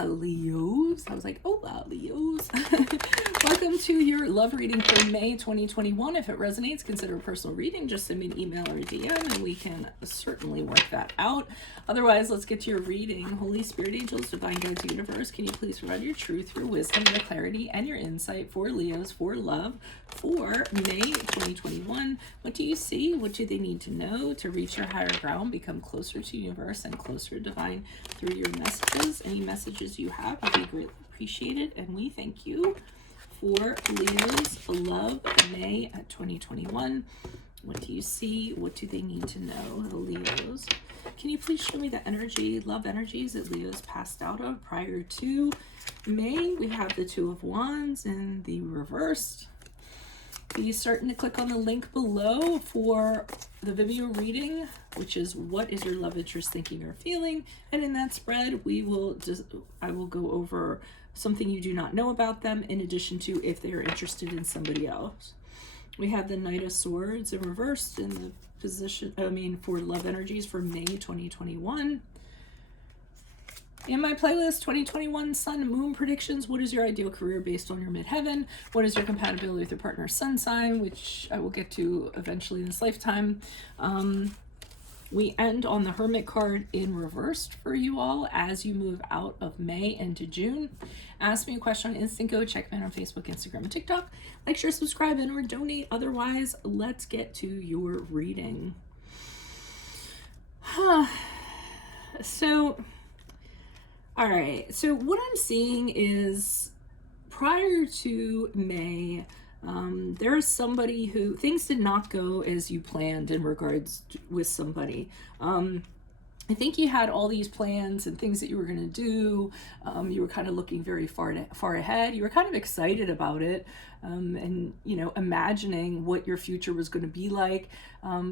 Hola, Leos. I was like, hola, Leos. Welcome to your love reading for May 2021. If it resonates, consider a personal reading. Just send me an email or a DM and we can certainly work that out. Otherwise, let's get to your reading. Holy Spirit, angels, divine guides, universe, can you please provide your truth, your wisdom, your clarity, and your insight for Leos, for love, for May 2021? What do you see? What do they need to know to reach your higher ground, become closer to universe and closer to divine through your messages? Any messages you have would be greatly appreciated, and we thank you for Leo's love May 2021. What do you see? What do they need to know? The Leos. Can you please show me the energy, love energies that Leo's passed out of prior to May? We have the Two of Wands in the reversed. Be certain to click on the link below for the Vimeo reading, which is what is your love interest thinking or feeling. And in that spread, I will go over something you do not know about them, in addition to if they are interested in somebody else. We have the Knight of Swords in reversed in the position, for love energies for May 2021. In my playlist, 2021 Sun and Moon predictions. What is your ideal career based on your midheaven? What is your compatibility with your partner's sun sign, which I will get to eventually in this lifetime. We end on the Hermit card in reversed for you all as you move out of May into June. Ask me a question on Instant Go. Check me out on Facebook, Instagram, and TikTok. Like, share, subscribe, and or donate. Otherwise, let's get to your reading. All right, so what I'm seeing is prior to May, there's somebody who things did not go as you planned in regards to, with somebody. I think you had all these plans and things that you were going to do. You were kind of looking very far ahead. You were kind of excited about it, and imagining what your future was going to be like.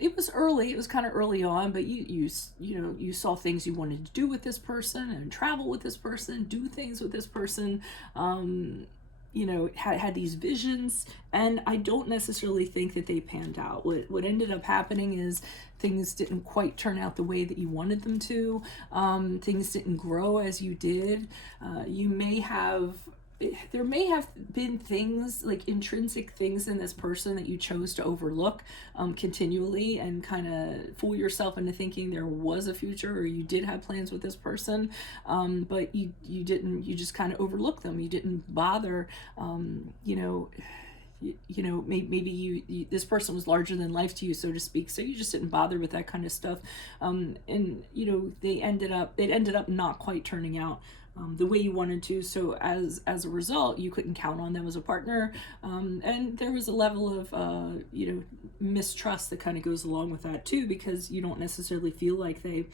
It was early. It was kind of early on, but you saw things you wanted to do with this person and travel with this person, do things with this person. Had these visions, and I don't necessarily think that they panned out. What ended up happening is things didn't quite turn out the way that you wanted them to. Things didn't grow as you did. There may have been things, like intrinsic things in this person that you chose to overlook continually and kind of fool yourself into thinking there was a future or you did have plans with this person, but you didn't. You just kind of overlooked them. You didn't bother. Maybe this person was larger than life to you, so to speak, so you just didn't bother with that kind of stuff. They ended up not quite turning out the way you wanted to. So as a result, you couldn't count on them as a partner, and there was a level of mistrust that kind of goes along with that too, because you don't necessarily feel like they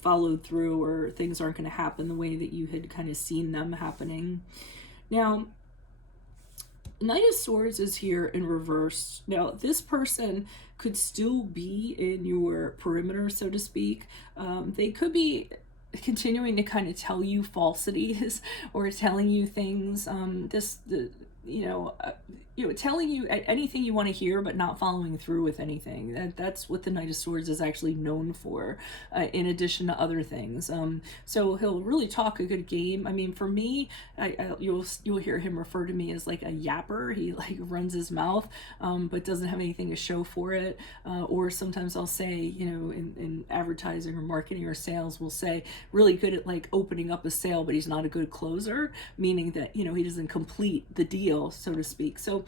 followed through, or things aren't going to happen the way that you had kind of seen them happening. Now, Knight of Swords is here in reverse. Now, this person could still be in your perimeter, so to speak. They could be continuing to kind of tell you falsities or telling you things, telling you anything you want to hear, but not following through with anything. That's what the Knight of Swords is actually known for, in addition to other things. So he'll really talk a good game. I mean, for me, you'll hear him refer to me as like a yapper. He like runs his mouth, but doesn't have anything to show for it. Or sometimes I'll say, in advertising or marketing or sales, we'll say really good at like opening up a sale, but he's not a good closer, meaning that, he doesn't complete the deal, so to speak. So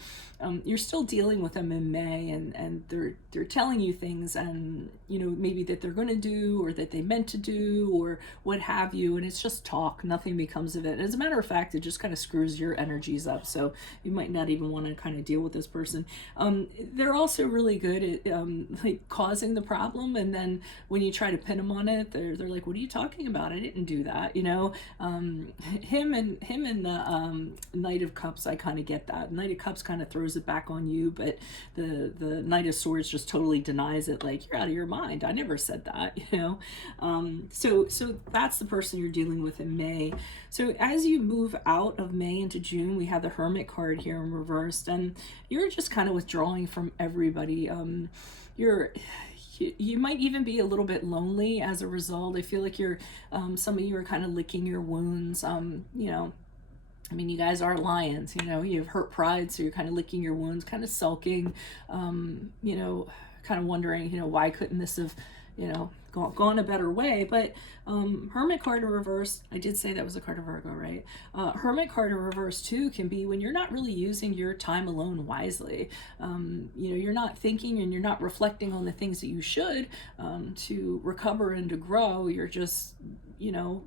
you're still dealing with them in May, and they're telling you things, and maybe that they're going to do, or that they meant to do, or what have you, and it's just talk. Nothing becomes of it. As a matter of fact, it just kind of screws your energies up, so you might not even want to kind of deal with this person. They're also really good at like causing the problem, and then when you try to pin them on it, they're like, what are you talking about? I didn't do that. Him and the Knight of Cups, I kind of get that. Knight of Cups kind of throws it back on you, but the Knight of Swords just totally denies it, like, you're out of your mind, I never said that. So that's the person you're dealing with in May. So as you move out of May into June, we have the Hermit card here in reversed, and you're just kind of withdrawing from everybody. you might even be a little bit lonely as a result. I feel like you're, some of you are kind of licking your wounds. You know, I mean, you guys are lions, you know, you have hurt pride, so you're kind of licking your wounds, kind of sulking, you know, kind of wondering, you know, why couldn't this have, you know, gone a better way. But Hermit card in reverse, I did say that was a card of Virgo, right? Hermit card in reverse too can be when you're not really using your time alone wisely. You know, you're not thinking and you're not reflecting on the things that you should to recover and to grow. You're just, you know,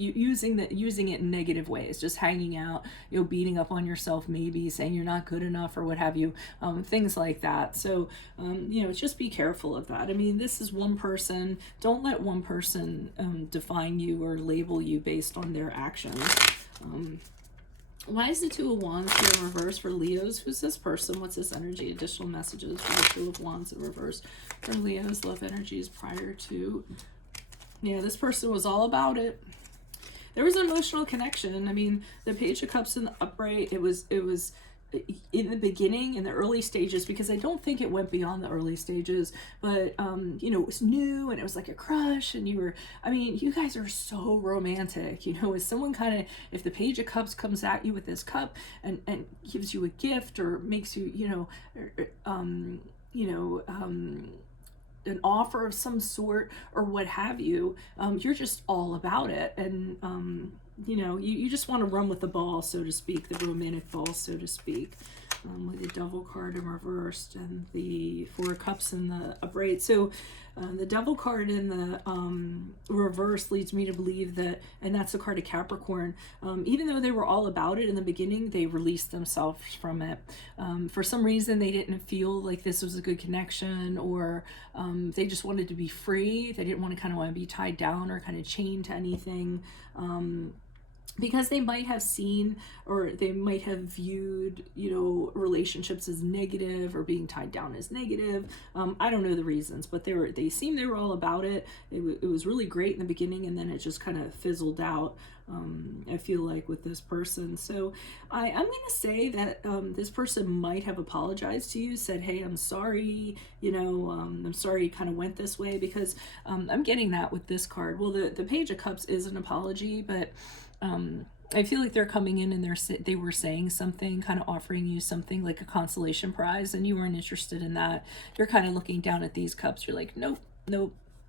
using it in negative ways, just hanging out, you know, beating up on yourself, maybe saying you're not good enough or what have you, things like that. So you know, just be careful of that. I mean, this is one person. Don't let one person define you or label you based on their actions. Why is the Two of Wands here in reverse for Leos? Who's this person? What's this energy? Additional messages for the Two of Wands in reverse for Leos. Love energies prior to, yeah, this person was all about it. There was an emotional connection. I mean, the Page of Cups in the upright, it was in the beginning, in the early stages, because I don't think it went beyond the early stages, but you know, it was new and it was like a crush, and you were, I mean, you guys are so romantic, you know, as someone kind of, if the Page of Cups comes at you with this cup and gives you a gift or makes you, you know, an offer of some sort or what have you, you're just all about it. And you know, you just want to run with the ball, so to speak, the romantic ball, so to speak. With the Devil card in reversed and the Four of Cups in the upright. So the Devil card in the reverse leads me to believe that, and that's the card of Capricorn, even though they were all about it in the beginning, they released themselves from it. For some reason, they didn't feel like this was a good connection, or they just wanted to be free. They didn't want to be tied down or kind of chained to anything. Because they might have seen, or they might have viewed, you know, relationships as negative or being tied down as negative. I don't know the reasons, but they seemed they were all about it. It was really great in the beginning, and then it just kind of fizzled out, I feel like, with this person. So I'm going to say that this person might have apologized to you, said, hey, I'm sorry, you know, I'm sorry you kind of went this way, because I'm getting that with this card. Well, the Page of Cups is an apology, but I feel like they're coming in and they were saying something, kind of offering you something like a consolation prize, and you weren't interested in that. You're kind of looking down at these cups. You're like, nope.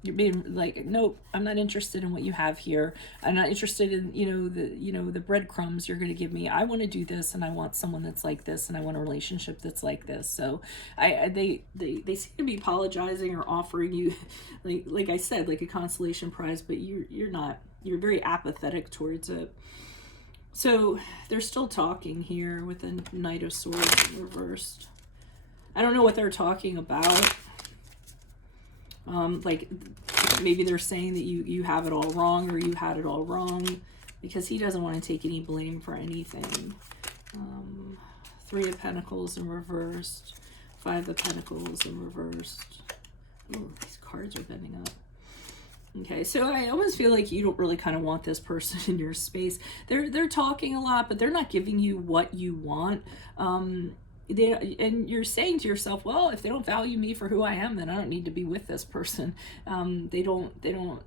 You're being like, nope, I'm not interested in what you have here. I'm not interested in, the breadcrumbs you're going to give me. I want to do this, and I want someone that's like this, and I want a relationship that's like this. So they seem to be apologizing or offering you, like I said, like a consolation prize, but you're not. You're very apathetic towards it. So they're still talking here with the Knight of Swords reversed. I don't know what they're talking about. Like maybe they're saying that you have it all wrong, or you had it all wrong, because he doesn't want to take any blame for anything. Three of Pentacles in reversed. Five of Pentacles in reversed. Oh, these cards are bending up. Okay, so I almost feel like you don't really kind of want this person in your space. They're talking a lot, but they're not giving you what you want. And you're saying to yourself, well, if they don't value me for who I am, then I don't need to be with this person. They don't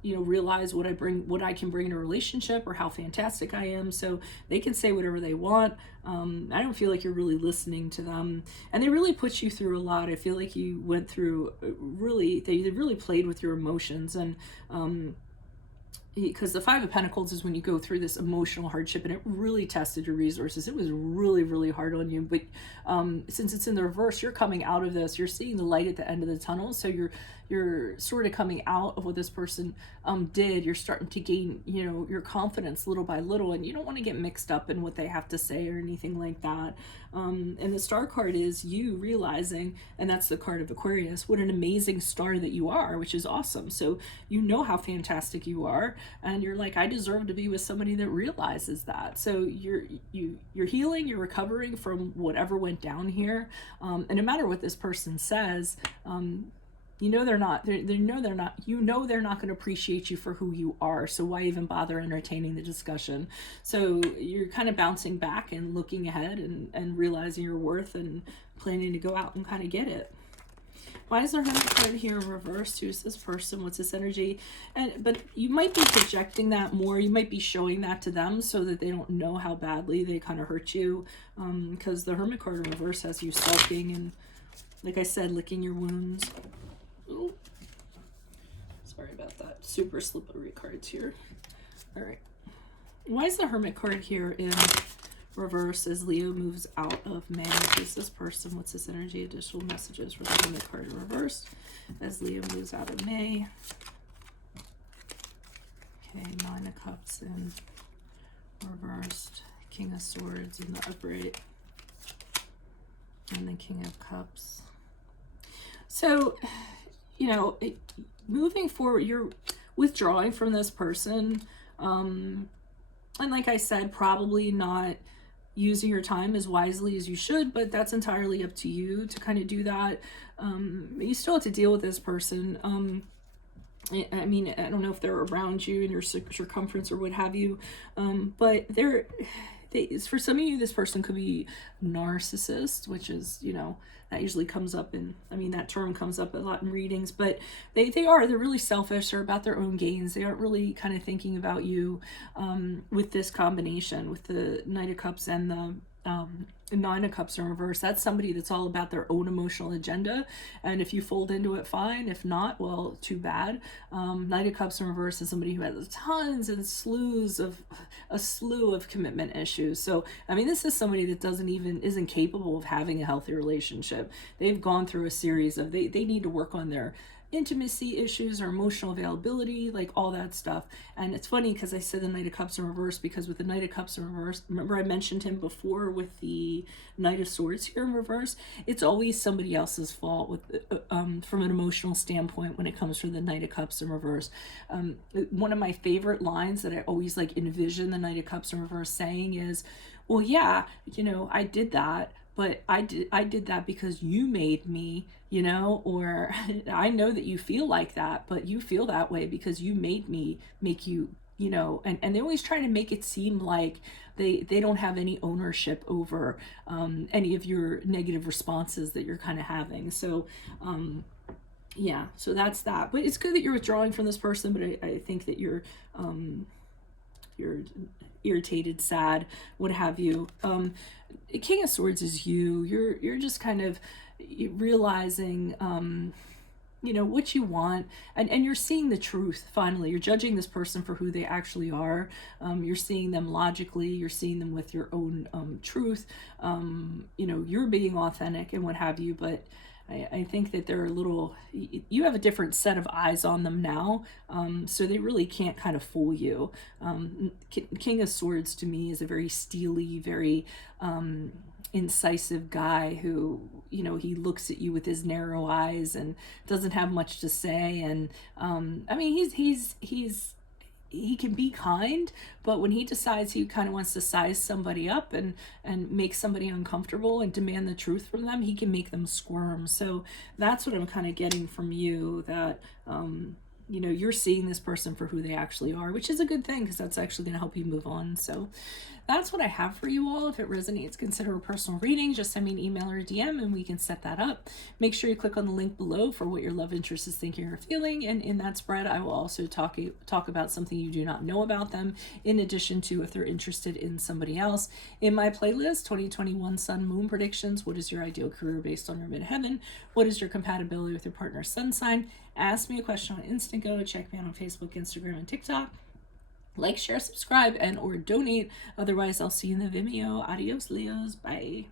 realize what I can bring in a relationship, or how fantastic I am. So they can say whatever they want. I don't feel like you're really listening to them, and they really put you through a lot. I feel like you went through they really played with your emotions, and because the Five of Pentacles is when you go through this emotional hardship, and it really tested your resources. It was really, really hard on you. But since it's in the reverse, you're coming out of this. You're seeing the light at the end of the tunnel. So you're sort of coming out of what this person did. You're starting to gain, your confidence little by little, and you don't want to get mixed up in what they have to say or anything like that. And the Star card is you realizing, and that's the card of Aquarius, what an amazing star that you are, which is awesome. So you know how fantastic you are, and you're like, I deserve to be with somebody that realizes that. So you're healing, you're recovering from whatever went down here, and no matter what this person says, they're not going to appreciate you for who you are. So why even bother entertaining the discussion? So you're kind of bouncing back and looking ahead and realizing your worth and planning to go out and kind of get it. Why is the Hermit card here in reverse? Who's this person? What's this energy? But you might be projecting that more. You might be showing that to them so that they don't know how badly they kind of hurt you. Because the Hermit card in reverse has you sulking and, like I said, licking your wounds. Ooh. Sorry about that. Super slippery cards here. All right. Why is the Hermit card here in reverse as Leo moves out of May? Who's this person? What's this energy? Additional messages for the Hermit card in reverse as Leo moves out of May. Okay, Nine of Cups in reversed, King of Swords in the upright, and the King of Cups. So, you know, moving forward, you're withdrawing from this person. And like I said, probably not using your time as wisely as you should, but that's entirely up to you to kind of do that. You still have to deal with this person. I mean, I don't know if they're around you in your circumference or what have you, but for some of you, this person could be narcissist, which is, you know, that usually comes up in, I mean, that term comes up a lot in readings, but they're really selfish. They're about their own gains. They aren't really kind of thinking about you with this combination, with the Knight of Cups and the Nine of Cups in reverse. That's somebody that's all about their own emotional agenda, and if you fold into it, fine. If not, well, too bad. Knight of Cups in reverse is somebody who has tons and a slew of commitment issues. So I mean, this is somebody that isn't capable of having a healthy relationship. They've gone through a series of they need to work on their intimacy issues or emotional availability, like all that stuff. And it's funny because I said the Knight of Cups in reverse because with the Knight of Cups in reverse, remember I mentioned him before with the Knight of Swords here in reverse, it's always somebody else's fault with from an emotional standpoint when it comes to the Knight of Cups in reverse. One of my favorite lines that I always like envision the Knight of Cups in reverse saying is, well, yeah, you know, I did that, but I did that because you made me, you know, or I know that you feel like that, but you feel that way because you made me make you, you know, and they always try to make it seem like they don't have any ownership over any of your negative responses that you're kind of having. So, yeah, so that's that. But it's good that you're withdrawing from this person, but I think that you're irritated, sad, what have you. King of Swords is you. You're just kind of realizing you know what you want, and you're seeing the truth finally. You're judging this person for who they actually are. You're seeing them logically, you're seeing them with your own truth. You know, you're being authentic and what have you, but I think that they're you have a different set of eyes on them now, so they really can't kind of fool you. King of Swords to me is a very steely, very incisive guy who, you know, he looks at you with his narrow eyes and doesn't have much to say. And I mean, he can be kind, but when he decides he kind of wants to size somebody up and make somebody uncomfortable and demand the truth from them, he can make them squirm. So that's what I'm kind of getting from you, that you know, you're seeing this person for who they actually are, which is a good thing because that's actually going to help you move on. So that's what I have for you all. If it resonates, consider a personal reading. Just send me an email or a DM and we can set that up. Make sure you click on the link below for what your love interest is thinking or feeling. And in that spread, I will also talk about something you do not know about them, in addition to if they're interested in somebody else. In my playlist, 2021 Sun Moon Predictions, what is your ideal career based on your midheaven? What is your compatibility with your partner's sun sign? Ask me a question on Instant Go. Check me out on Facebook, Instagram, and TikTok. Like, share, subscribe, and or donate. Otherwise, I'll see you in the Vimeo. Adios, Leos. Bye.